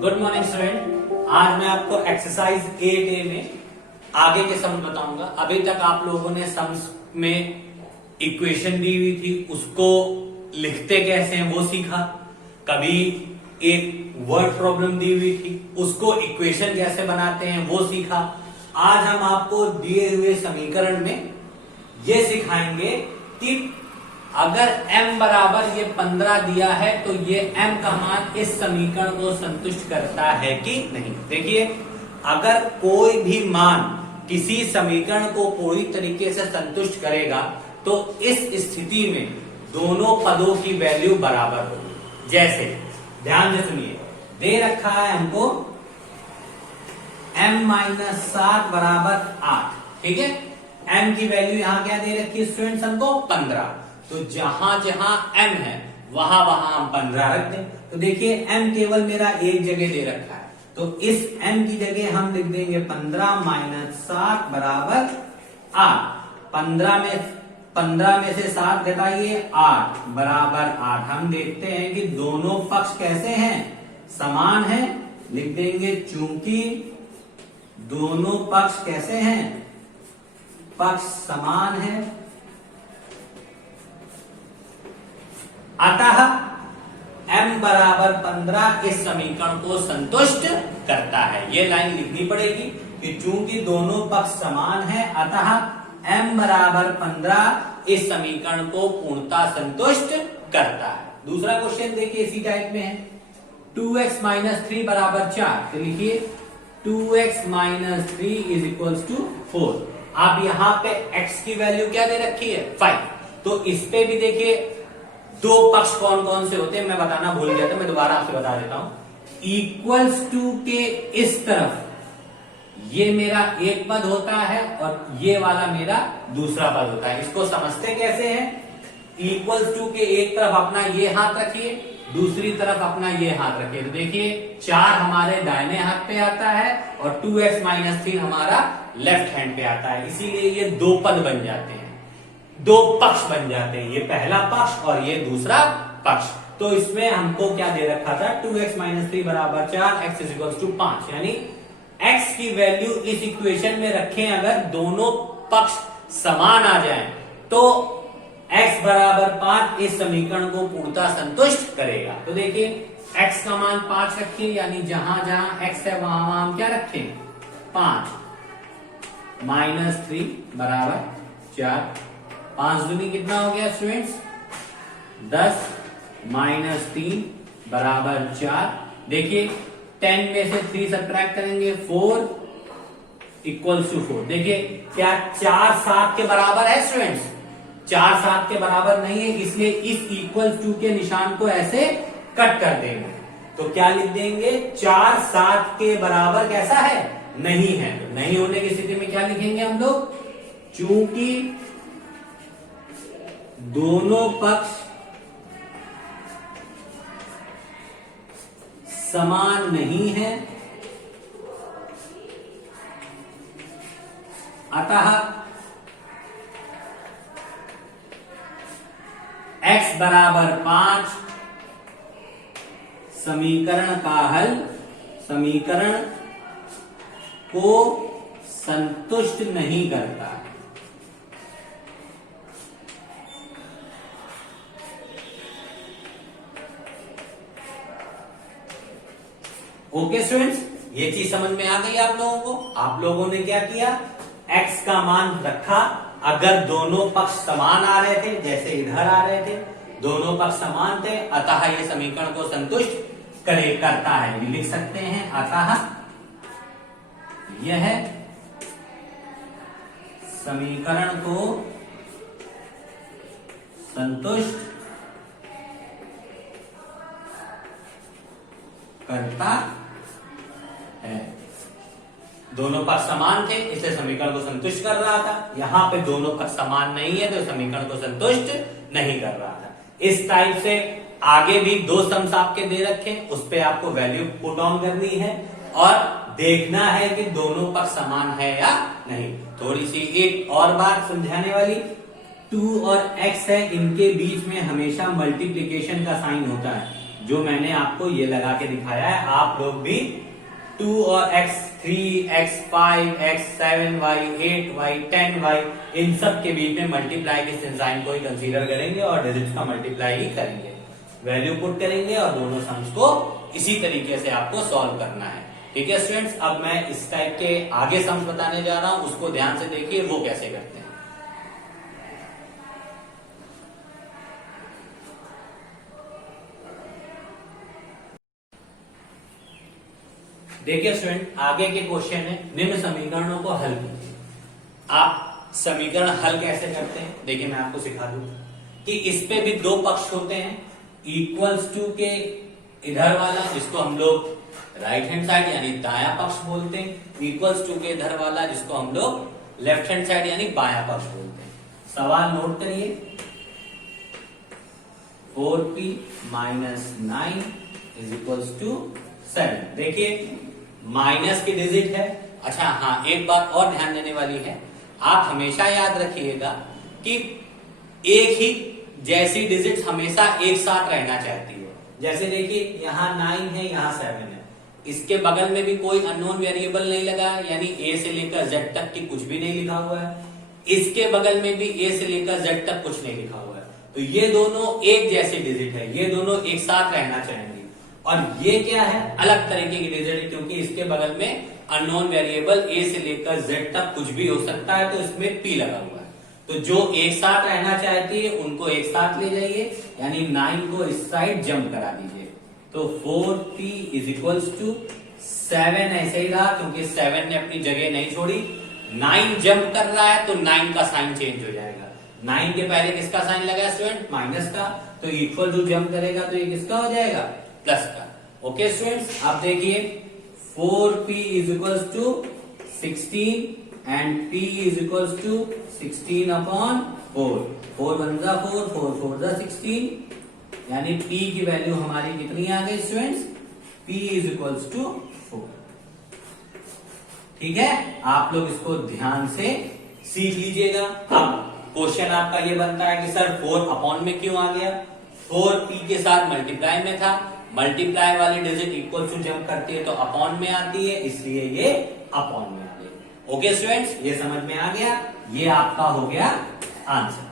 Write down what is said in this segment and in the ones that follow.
Good morning student. आज मैं आपको एक्सरसाइज 8A में आगे के सम बताऊंगा। अभी तक आप लोगों ने सम्स में इक्वेशन दी हुई थी, उसको लिखते कैसे हैं वो सीखा। कभी एक वर्ड प्रॉब्लम दी हुई थी, उसको इक्वेशन कैसे बनाते हैं वो सीखा। आज हम आपको दिए हुए समीकरण में ये सिखाएंगे कि अगर m बराबर ये 15 दिया है तो ये m का मान इस समीकरण को संतुष्ट करता है कि नहीं। देखिए, अगर कोई भी मान किसी समीकरण को पूरी तरीके से संतुष्ट करेगा तो इस स्थिति में दोनों पदों की वैल्यू बराबर होगी। जैसे ध्यान से सुनिए, दे रखा है हमको m-7 बराबर 8, ठीक है। m की वैल्यू यहां क्या दे रखी है स्टूडेंट्स हमको 15। तो जहां जहां m है वहां वहां हम 15 रख दें। तो देखिए m केवल मेरा एक जगह दे रखा है, तो इस m की जगह हम लिख देंगे 15-7 बराबर 8। 15 में से 7 घटाइए 8 बराबर 8। हम देखते हैं कि दोनों पक्ष कैसे हैं, समान हैं। लिख देंगे चूंकि दोनों पक्ष कैसे हैं, पक्ष समान है, अतः m बराबर 15 इस समीकरण को संतुष्ट करता है। ये लाइन लिखनी पड़ेगी कि चूंकि दोनों पक्ष समान है अतः m बराबर 15 इस समीकरण को पूर्णतः संतुष्ट करता है। दूसरा क्वेश्चन देखिए इसी टाइप में है, 2x - 3 बराबर 4। तो लिखिए 2x - 3 इज इक्वल्स टू 4। आप यहां पे x की वैल्यू क्या दे रखी है 5। तो इस पे भी देखिए दो पक्ष कौन कौन से होते हैं मैं बताना भूल गया था, मैं दोबारा आपसे बता देता हूं। इक्वल्स टू के इस तरफ ये मेरा एक पद होता है और ये वाला मेरा दूसरा पद होता है। इसको समझते कैसे हैं, इक्वल्स टू के एक तरफ अपना ये हाथ रखिए, दूसरी तरफ अपना ये हाथ रखिए। तो देखिए 4 हमारे दाहिने हाथ पे आता है और 2x - 3 हमारा लेफ्ट हैंड पे आता है। इसीलिए ये दो पद बन जाते हैं, दो पक्ष बन जाते हैं, ये पहला पक्ष और ये दूसरा पक्ष। तो इसमें हमको क्या दे रखा था, 2x - 3 बराबर 4, x इज इक्वल टू 5। यानी x की वैल्यू इस इक्वेशन में रखें, अगर दोनों पक्ष समान आ जाएं तो x बराबर 5 इस समीकरण को पूर्णतः संतुष्ट करेगा। तो देखिए x का मान 5 रखिए, यानी जहां जहां x है वहां वहां हम क्या रखें 5 - 3 बराबर 4। 5 दूनी कितना हो गया स्टूडेंट्स 10 - 3 बराबर 4। देखिए 10 में से 3 सब्ट्रैक्ट करेंगे 4 इक्वल्स टू 4। देखिए क्या 4 7 के बराबर है स्टूडेंट्स, 4 7 के बराबर नहीं है, इसलिए इस इक्वल्स टू के निशान को ऐसे कट कर देंगे। तो क्या लिख देंगे 4 7 के बराबर कैसा है नहीं है। तो नहीं होने की स्थिति में क्या लिखेंगे हम लोग, चूंकि दोनों पक्ष समान नहीं है अतः x बराबर 5 समीकरण का हल, समीकरण को संतुष्ट नहीं करता। ओके स्टूडेंट्स, ये चीज समझ में आ गई आप लोगों को। आप लोगों ने क्या किया, x का मान रखा, अगर दोनों पक्ष समान आ रहे थे, जैसे इधर आ रहे थे, दोनों पक्ष समान थे अतः ये समीकरण को संतुष्ट करता है। लिख सकते हैं अतः यह समीकरण को संतुष्ट करता है। दोनों पक्ष समान थे इसलिए समीकरण को संतुष्ट कर रहा था। यहां पे दोनों पक्ष समान नहीं है तो समीकरण को संतुष्ट नहीं कर रहा था। इस टाइप से आगे भी दो सम्स आपके दे रखे, उस पे आपको वैल्यू पुट ऑन करनी है और देखना है कि दोनों पक्ष समान है या नहीं। थोड़ी सी एक और बात समझाने वाली, 2 और x है, इनके बीच में हमेशा मल्टीप्लीकेशन का साइन होता है। जो मैंने आपको ये लगा के दिखाया है, आप लोग भी 2 और x, 3, x, 5, x, 7y, 8y, 10y इन सब के बीच में मल्टीप्लाई के साइन को ही कंसीडर करेंगे और डिजिट्स का मल्टीप्लाई ही करेंगे, वैल्यू पुट करेंगे और दोनों सम्स को इसी तरीके से आपको सॉल्व करना है। ठीक है स्टूडेंट्स, अब मैं इस टाइप के आगे सम्स बताने जा रहा हूं, उसको ध्यान से देखिए वो कैसे करते हैं। देखिए स्टूडेंट, आगे के क्वेश्चन है निम्न समीकरणों को हल कीजिए। आप समीकरण हल कैसे करते हैं देखिए, मैं आपको सिखा दूं कि इस पे भी दो पक्ष होते हैं, इक्वल्स टू के इधर वाला जिसको हम लोग राइट हैंड साइड यानी दायां पक्ष बोलते हैं, इक्वल्स टू के इधर वाला जिसको हम लोग लेफ्ट हैंड साइड यानी बायां पक्ष बोलते हैं। सवाल नोट करिए, 4p minus 9 is equals to 7। देखिए माइनस की डिजिट है। अच्छा हाँ, एक बात और ध्यान देने वाली है, आप हमेशा याद रखिएगा कि एक ही जैसी डिजिट हमेशा एक साथ रहना चाहती है। जैसे देखिए यहाँ 9 है, यहाँ 7 है, इसके बगल में भी कोई अननोन वेरिएबल नहीं लगा यानी ए से लेकर जेड तक की कुछ भी नहीं लिखा हुआ है, इसके बगल में भी ए से लेकर जेड तक कुछ नहीं लिखा हुआ है, तो ये दोनों एक जैसी डिजिट है, ये दोनों एक साथ रहना चाहेंगे। और ये क्या है, अलग तरीके की डिजिट है, क्योंकि इसके बगल में अननोन वेरिएबल ए से लेकर जेड तक कुछ भी हो सकता है, तो इसमें पी लगा हुआ है। तो जो एक साथ रहना चाहती है उनको एक साथ ले जाइए, यानी 9 को इस साइड जंप करा दीजिए, तो 4p इज इक्वल्स टू 7 ऐसे ही रहा, क्योंकि 7 ने अपनी जगह नहीं छोड़ी। 9 जंप कर रहा है तो 9 का साइन चेंज हो जाएगा। 9 के पहले किसका साइन लगा स्टूडेंट, माइनस का, तो इक्वल टू जंप करेगा तो ये किसका हो जाएगा, प्लस का। ओके स्टूडेंट्स, आप देखिए 4p is equals to 16 and p is equals to 16 upon 4। 4 1 जा 4, 4 4 जा 16, यानी p की वैल्यू हमारी कितनी आ गई students, p is equals to 4। ठीक है, आप लोग इसको ध्यान से सीख लीजिएगा। अब क्वेश्चन आपका ये बनता है कि सर 4 अपॉन में क्यों आ गया, 4 p के साथ मल्टीप्लाई में था, मल्टीप्लाई वाली डिजिट इक्वल टू जंप करती है तो अपॉन में आती है, इसलिए ये अपॉन में आ गई। ओके स्टूडेंट्स, ये समझ में आ गया, ये आपका हो गया आंसर।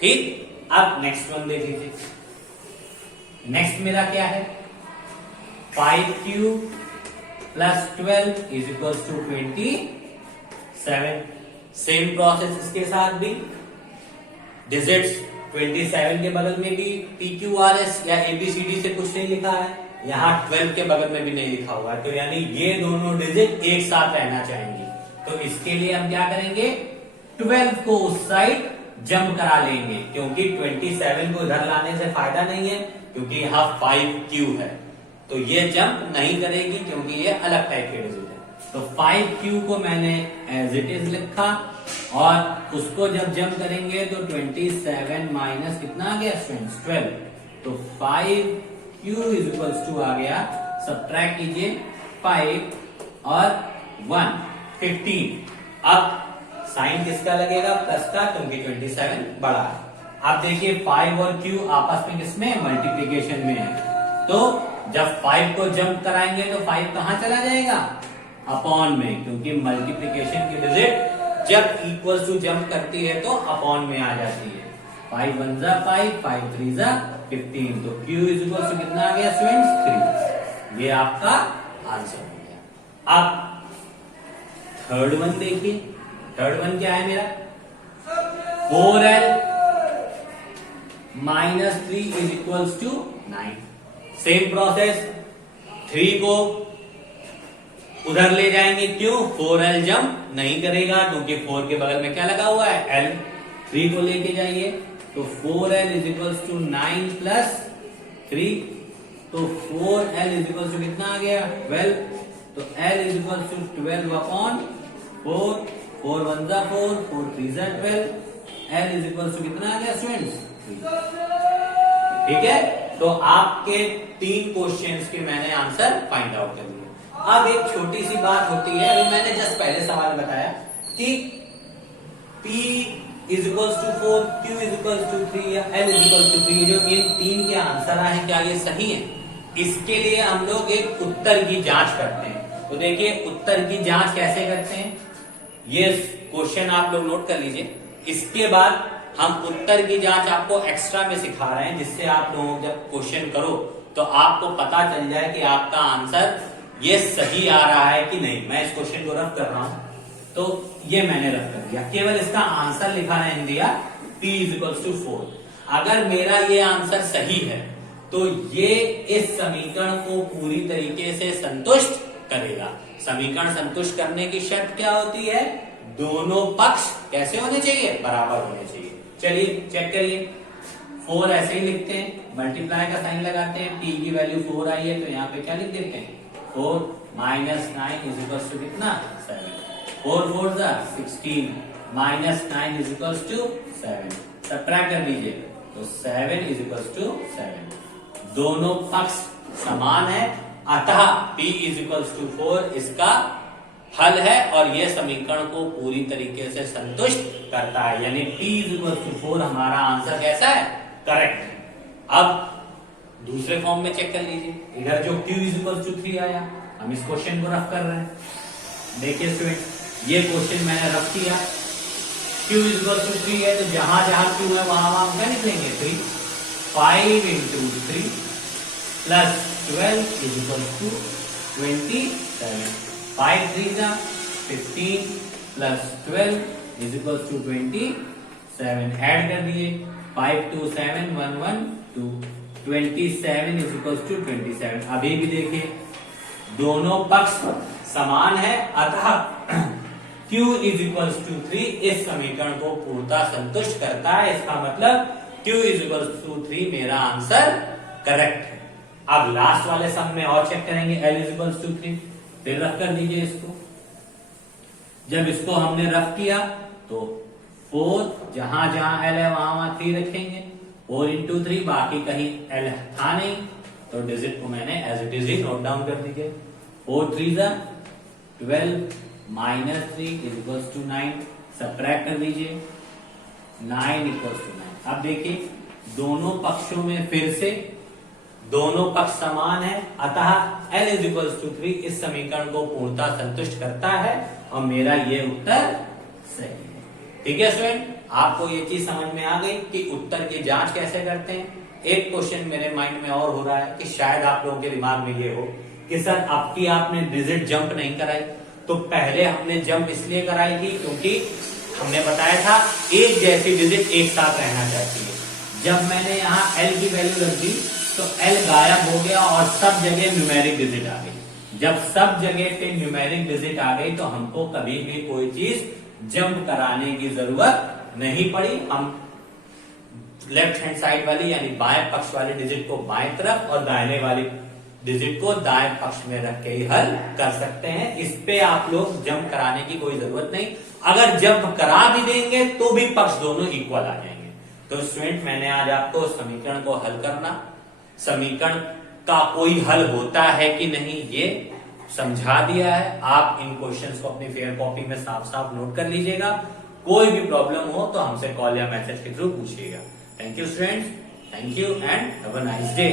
ठीक, अब नेक्स्ट वन देख लीजिए। नेक्स्ट मेरा क्या है, 5q plus 12 is equal to 27। Same process इसके साथ भी, डिजिट्स 27 के बगल में भी PQRS या ABCD से कुछ नहीं लिखा है, यहाँ 12 के बगल में भी नहीं लिखा हुआ है, तो यानी ये दोनों डिजिट एक साथ रहना चाहेंगी। तो इसके लिए हम क्या करेंगे, 12 को उस साइड जंप करा लेंगे, क्योंकि 27 को इधर लाने से फायदा नहीं है, क्योंकि यहाँ 5q है, तो ये जंप नहीं करेगी क्योंकि ये अलग टाइप के डिजिट है। तो 5q को मैंने एज इट इज लिखा, और उसको जब जंप करेंगे तो 27 माइनस कितना आ गया स्टूडेंट्स, 12, तो 5q इज इक्वल्स टू आ गया, सब्ट्रैक्ट कीजिए 5 और 1 15। अब साइन किसका लगेगा, प्लस का, क्योंकि 27 बड़ा है। अब देखिए 5 और q आपस में किसमें, मल्टीप्लीकेशन में है, तो जब 5 को जंप कराएंगे तो 5 कहां चला जाएगा, अपॉन में, क्योंकि मल्टीप्लीकेशन की डिजिट जब इक्वल टू जंप करती है तो अपॉन में आ जाती है। 5 1 जा 5, 5 3 जा 15, तो q इज इक्वल टू कितना आ गया स्टूडेंट्स, 3। ये आपका आंसर हो गया। अब थर्ड वन देखिए, थर्ड वन क्या है मेरा, 4l minus 3 is equal to 9। Same process, 3 को उधर ले जाएंगे, क्यों, 4l जंप नहीं करेगा, क्योंकि 4 के बगल में क्या लगा हुआ है, l। 3 को लेके जाइए तो 4l is equal to 9 plus 3, तो 4l इज इक्वल टू कितना आ गया, 12, तो l is equal to 12 upon 4, 4 1 जा 4, 4 3 जा 12, l इज इक्वल टू कितना आ गया स्टूडेंट्स, 3। ठीक है, तो आपके 3 क्वेश्चंस के मैंने आंसर फाइंड आउट कर दिए। अब एक छोटी सी बात होती है, अभी मैंने जस्ट पहले सवाल बताया कि P is equal to 4, Q is equal to 3 या L इज इक्वल टू 3, जो इन 3 के आंसर आए क्या ये सही है, इसके लिए हम लोग एक उत्तर की जांच करते हैं। तो देखिए उत्तर की जांच कैसे करते हैं, ये क्वेश्चन आप लोग नोट कर लीजिए। इसके बाद हम उत्तर की जांच आपको एक्स्ट्रा में सिखा रहे हैं, जिससे आप लोग जब क्वेश्चन करो तो आपको पता चल जाए कि आपका आंसर ये सही आ रहा है कि नहीं। मैं इस क्वेश्चन को रफ कर रहा हूं, तो ये मैंने रफ कर दिया, केवल इसका आंसर लिखा नहीं दिया p = 4। अगर मेरा ये आंसर सही है तो ये इस समीकरण को पूरी तरीके से संतुष्ट करेगा। समीकरण संतुष्ट करने की शर्त क्या होती है, दोनों पक्ष कैसे होने चाहिए, बराबर होने चाहिए। चलिए चेक करिए, 4 ऐसे ही लिखते हैं, मल्टीप्लाई का साइन लगाते हैं, p की वैल्यू 4 आई है तो यहाँ पे क्या लिख देते हैं, 4 - 9 = कितना, 7। 4 4 16 -9 = 7। सबट्रैक्ट कर लीजिए तो 7 = 7। दोनों पक्ष समान है, अतः p = 4 इसका हल है और यह समीकरण को पूरी तरीके से संतुष्ट करता है। यानी p = 4 हमारा आंसर कैसा है, करेक्ट है। अब दूसरे फॉर्म में चेक कर लीजिए, इधर जो q = 3 आया, हम इस क्वेश्चन को रफ कर रहे हैं। देखिए स्टूडेंट, ये क्वेश्चन मैंने रफ किया, q = 3 है तो जहां जहां q है वहां वहां क्या निकलेंगे, 3। 5 × 3 + 12 = 27। 5 3 15 + 12 = 27। ऐड कर दिए, 5 2 7 1 1 2, 27 = 27। अभी भी देखिए दोनों पक्ष समान है, अतः q = 3 इस समीकरण को पूर्णतः संतुष्ट करता है। इसका मतलब q = 3 मेरा आंसर करेक्ट है। अब लास्ट वाले सम में और चेक करेंगे, l = 3, फिर रफ कर दीजिए इसको। जब इसको हमने रफ किया तो 4 जहां जहां l है वहां वहां 3 रखेंगे, 4 × 3, बाकी कहीं l था नहीं तो डिजिट को मैंने एज इट इज ही नोट डाउन कर दीजिए। 4 3 12 -3 = 9। सबट्रैक्ट कर दीजिए, 9 = 9। अब देखिए दोनों पक्षों में फिर से दोनों पक्ष समान है, अतः l = 3 इस समीकरण को पूर्णतः संतुष्ट करता है और मेरा ये उत्तर सही है। ठीक है स्टूडेंट, आपको ये चीज समझ में आ गई कि उत्तर की जांच कैसे करते हैं। एक क्वेश्चन मेरे माइंड में और हो रहा है कि शायद आप लोगों के दिमाग में ये हो कि सर अब की आपने डिजिट जंप नहीं कराई, तो पहले हमने जंप इसलिए कराई थी क्योंकि हमने बताया था एक जैसी डिजिट एक साथ रहना चाहती है। जब मैंने यहाँ l की वैल्यू रख दी तो l गायब हो गया और सब जगह न्यूमेरिक डिजिट आ गई। जब सब जगह पे न्यूमेरिक डिजिट आ गई तो हमको कभी भी कोई चीज जंप कराने की जरूरत नहीं पड़ी। हम लेफ्ट हैंड साइड वाली यानी बाएं पक्ष वाली डिजिट को बाएं तरफ और दाहिने वाली डिजिट को दाएं पक्ष में रख के ही हल कर सकते हैं। इस पे आप लोग जंप कराने की कोई जरूरत नहीं। अगर जंप करा भी देंगे तो भी पक्ष दोनों इक्वल आ जाएंगे। तो स्टूडेंट, मैंने आज आपको समीकरण को हल करना, समीकरण का कोई हल होता है कि नहीं ये समझा दिया है। आप इन क्वेश्चंस को अपनी फेयर कॉपी में साफ साफ नोट कर लीजिएगा। कोई भी प्रॉब्लम हो तो हमसे कॉल या मैसेज के थ्रू पूछिएगा। Thank you students, thank you and have a nice day.